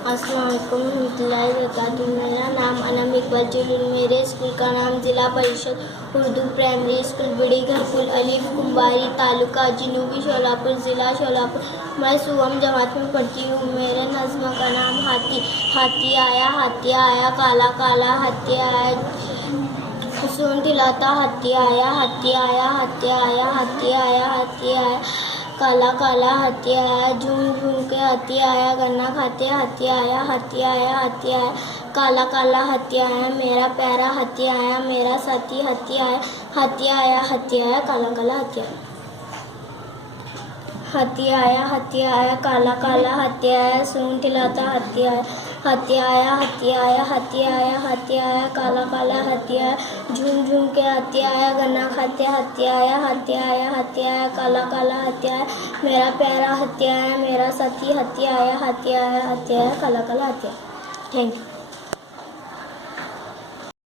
अस्सलाम वालेकुम रहमतुल्लाहि व बरकातुहू। मेरा नाम अनम इकबाल जलील। मेरे स्कूल का नाम जिला परिषद उर्दू प्राइमरी स्कूल बड़ी घरपुल अलीफ कुंबारी तालुका जनूबी शोलापुर ज़िला शोलापुर। मैं सुवम जमात में पढ़ती हूँ। मेरे नज़्म का नाम हाथी। हाथी आया काला काला हाथी आया सुन खिलाता हाथी आया काला काला हाथी आया झूम झूम के हाथी आया गन्ना खाते हाथी आया काला काला हाथी आया मेरा प्यारा हाथी आया मेरा साथी हाथी आया काला काला हाथी आया काला काला हाथी आया सूंड खिलाता हाथी आया काला काला हाथी आया झूम झूम के हाथी आया गन्ना खाते हाथी आया काला काला हाथी आया मेरा प्यारा हाथी आया मेरा साथी हाथी आया काला काला हाथी आया। Thank you.